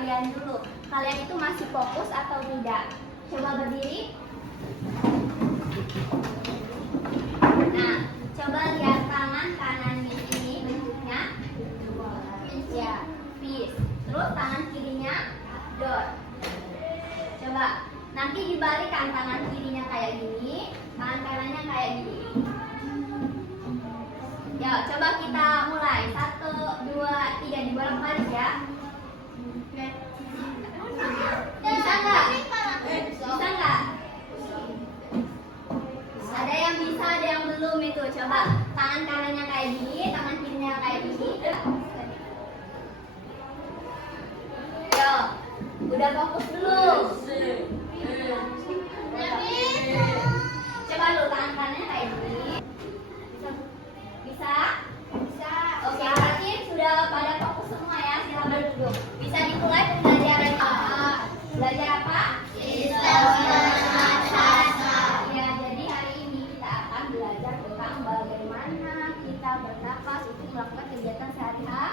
kalian dulu. Kalian itu masih fokus atau tidak? Coba berdiri. Nah, coba lihat tangan kanan ini bentuknya ya, fish. Terus tangan kirinya door. Coba nanti dibalikan, tangan kirinya kayak gini, tangan kanannya kayak gini. Ya, coba kita mulai. 1, 2, 3, dibolak-balik ya. Bisa nggak? Bisa nggak? Ada yang bisa, ada yang belum itu. Coba tangan kanannya kayak gini, tangan kirinya kayak gini. Yo, udah fokus belum? Coba lu tangan kanannya kayak gini. Bisa? Bisa. Oke, berarti sudah pada fokus semua ya. Silakan duduk. Bisa dimulai pembelajarannya. Belajar apa? Sistem pernapasan. Ya, jadi hari ini kita akan belajar tentang bagaimana kita bernapas untuk melakukan kegiatan sehari-hari.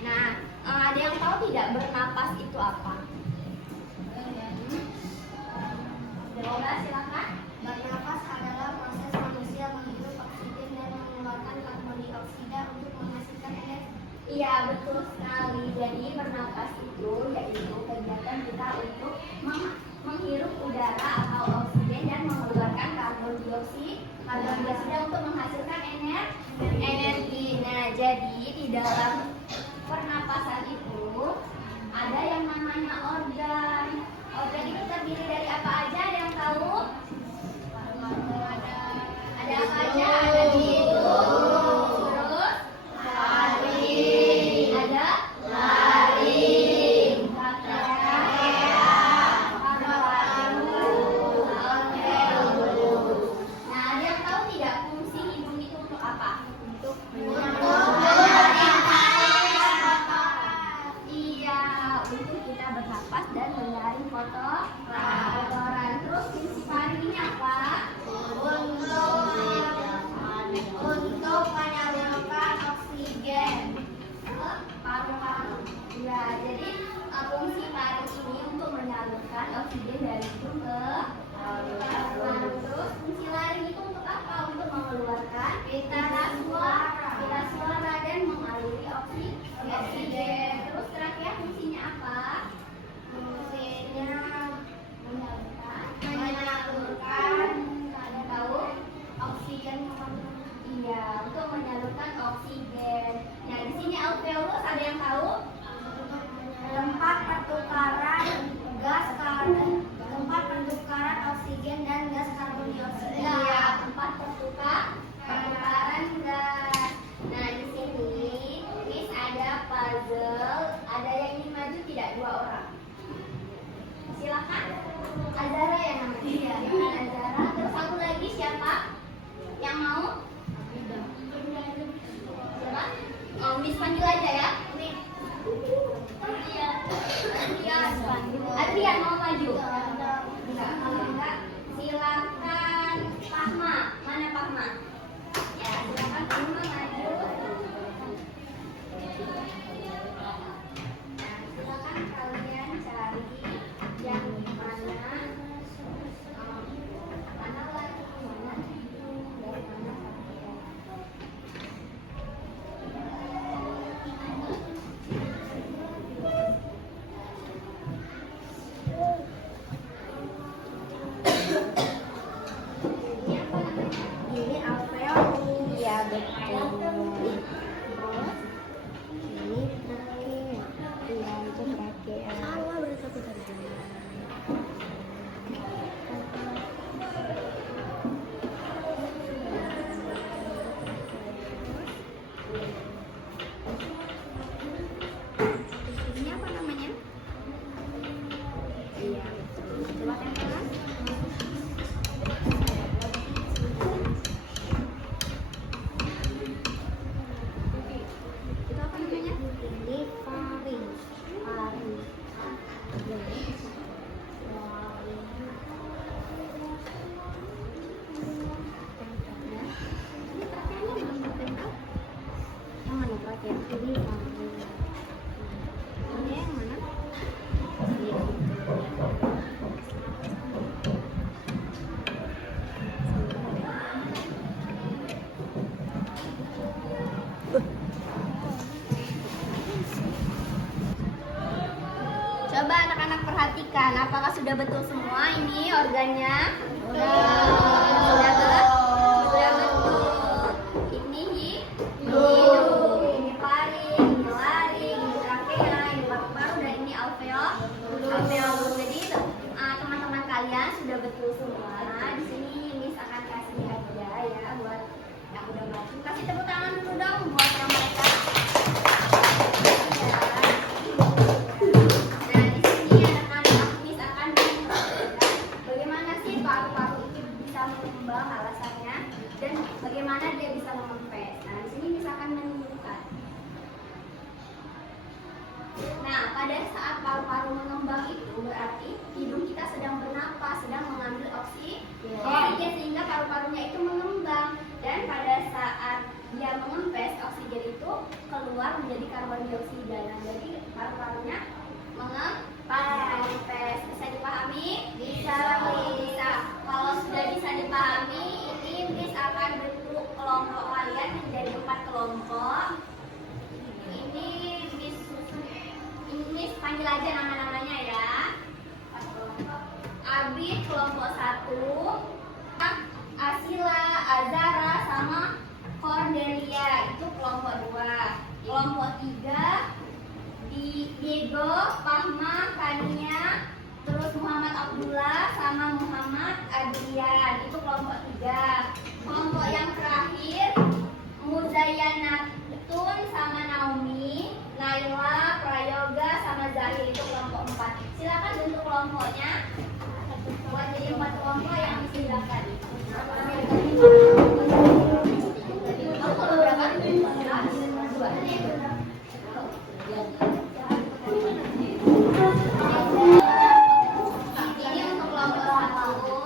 Nah, ada yang tahu tidak bernapas itu apa? Coba silakan. Bernapas adalah proses manusia menghirup oksigen dan mengeluarkan karbon dioksida untuk menghasilkan energi. Iya, betul sekali. Jadi bernapas itu yaitu kegiatan kita untuk menghirup udara atau oksigen dan mengeluarkan karbon dioksida untuk menghasilkan energi. Nah, jadi di dalam pernapasan itu ada yang namanya organ. Organ itu terdiri dari apa aja? Ada yang tahu? Ada apa aja? Ada hidung, terus taring, ada laring, trachea, paru-paru, alveolus. Nah, ada yang tahu tidak fungsi hidung itu untuk apa? Untuk iya, untuk kita bernapas dan menyaring kotoran. Terus fungsi paru ini apa? Untuk menyalurkan oksigen. Paru-paru. Ya, jadi fungsi paru ini untuk menyalurkan oksigen dari hidung ke paru-paru. Terus fungsi laring itu untuk apa? Untuk mengeluarkan pita suara dan mengaliri oksigen. Terus trachea fungsinya apa? Fungsinya Menyalurkan. Ada tahu? oksigen ke Iya, untuk menyalurkan oksigen. Nah, di sini alveolus ada yang tahu? tempat pertukaran oksigen dan gas karbon dioksida. Iya, tempat pertukaran gas. Nah, di sini Miss ada puzzle. Ada yang ingin maju tidak? 2 orang. Silakan. Azara ya namanya. Iya, Azara. Terus satu lagi siapa? Yang mau? Siapa? Oh, Miss panggil aja ya. Adrian mau maju? Enggak, kalau enggak silakan Pahma. Mana Pahma? Ya, silakan Pahma maju. Nah, silakan kalian cari yang mana mana lagi, mana hidung, dan mana trachea. Ini apa namanya? Ini apakah sudah betul semua ini organnya? Sudah. Sudah betul. Ini hidung, ini paring, ini laring, ini trachea, ini paru-paru, dan ini alveolus. Jadi teman-teman kalian sudah betul semua. Di sini Miss akan kasih hadiah ya buat yang udah maju. Kasih tepuk tangan dulu dong buat yang mereka. Nah, di sini anak-anak Miss akan menjelaskan bagaimana sih paru-paru itu bisa mengembang alasannya dan bagaimana dia bisa mengempes. Nah, di sini Miss akan menunjukkan. Nah, pada saat paru-paru mengembang itu berarti hidung kita sedang bernapas, sedang mengambil oksigen sehingga paru-parunya itu mengembang, dan pada saat dia mengempes oksigen itu keluar menjadi karbon dioksida. Nah, jadi paru-parunya mengempes. Bisa dipahami? Bisa. Kalau sudah bisa dipahami, ini Miss akan bentuk kelompok kalian menjadi 4 kelompok. Ini Miss panggil aja nama-namanya ya. Abid kelompok 1, Asila, Azara, sama Cordelia itu kelompok 2. Kelompok 3 Diego, Fahma, Kania, terus Muhammad Abdullah sama Muhammad Adrian itu kelompok 3. Kelompok yang terakhir Muzayanatun sama Naomi, Naila, Prayoga sama Zahir itu kelompok 4. Silakan bentuk kelompoknya buat jadi 4 kelompok yang silakan. Kalau berapa? 2. Ini untuk kelompok 1. Ini untuk kelompok 1.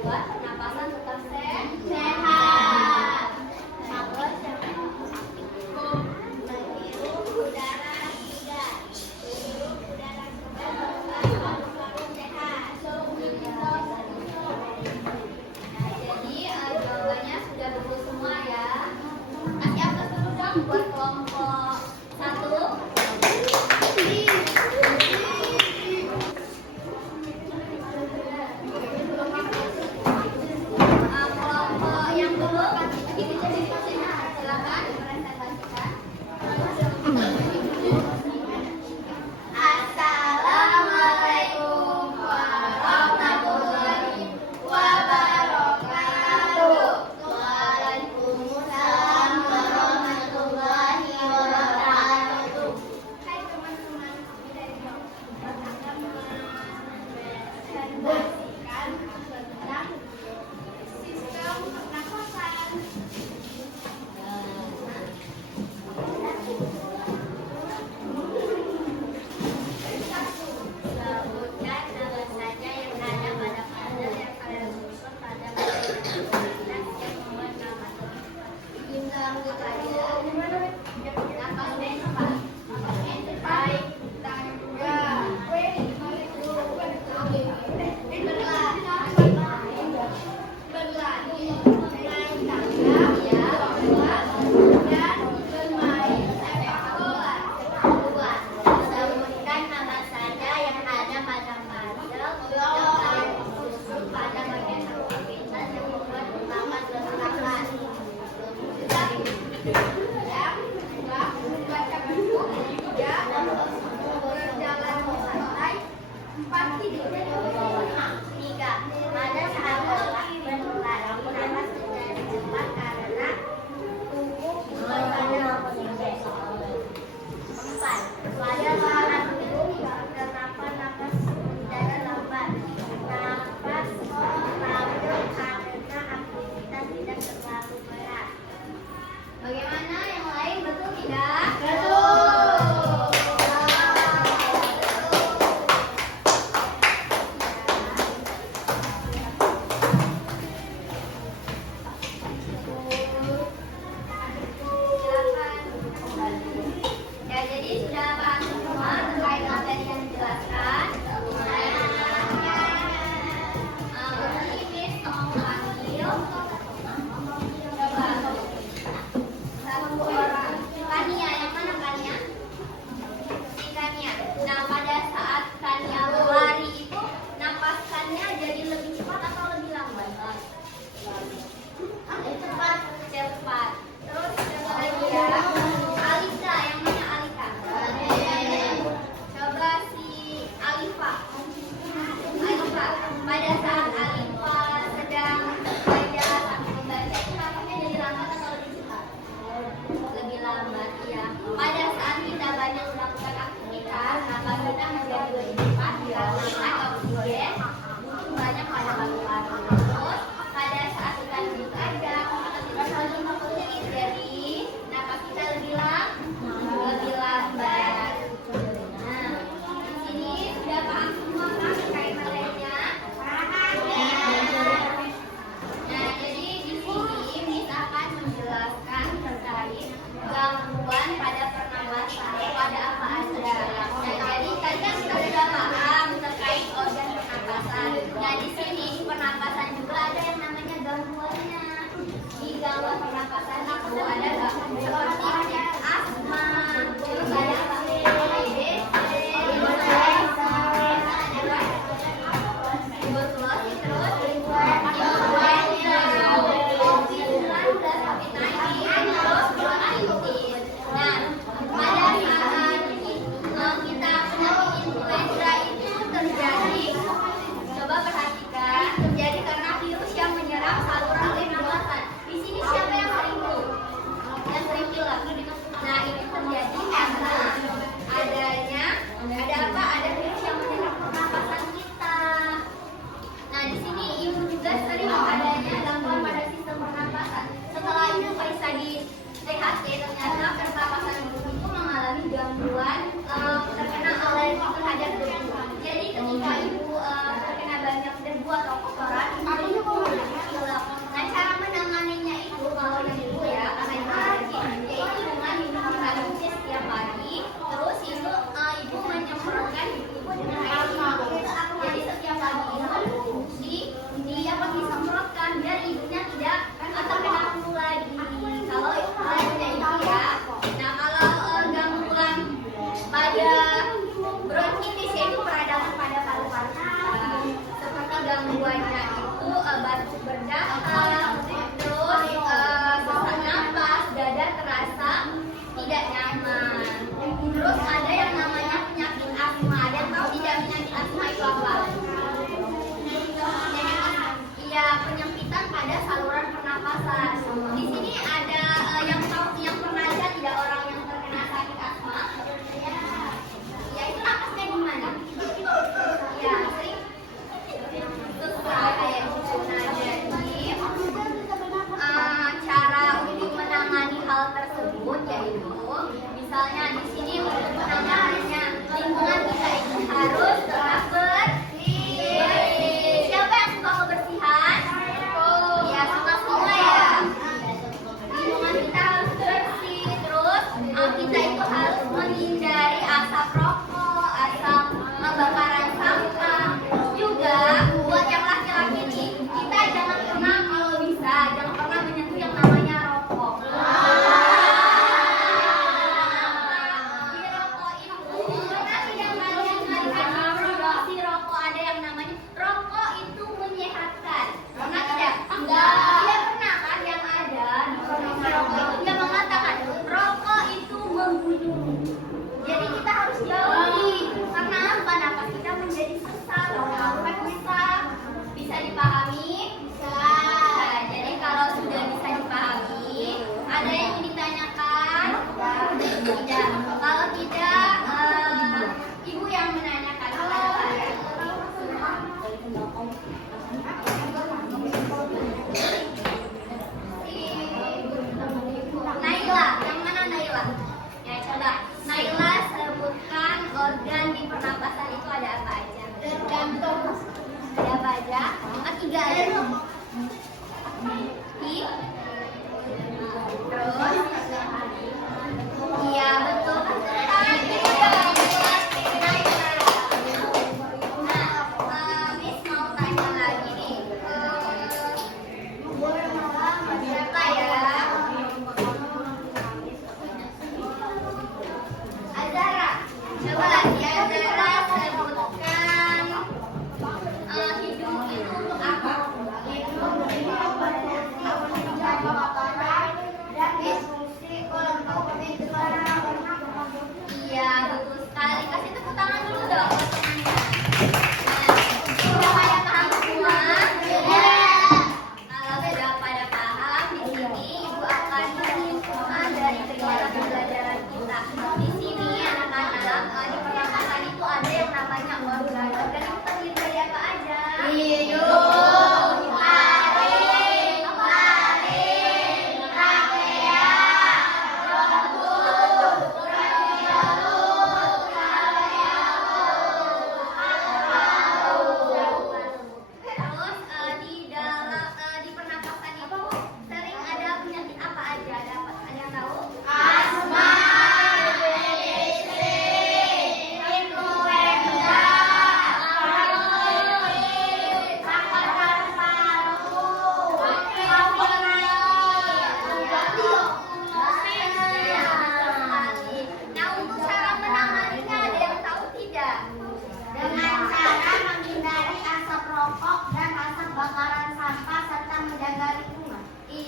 membuat pernapasan tetap sehat. Terus yang menghirup udara segar. Menghirup udara segar membuat paru-paru sehat. Nah, jadi jawabannya sudah betul semua ya. Kasih aplaus dulu dong buat kelompok 1.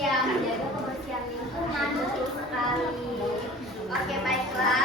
Iya, menjaga kebersihan lingkungan betul sekali. Oke, baiklah.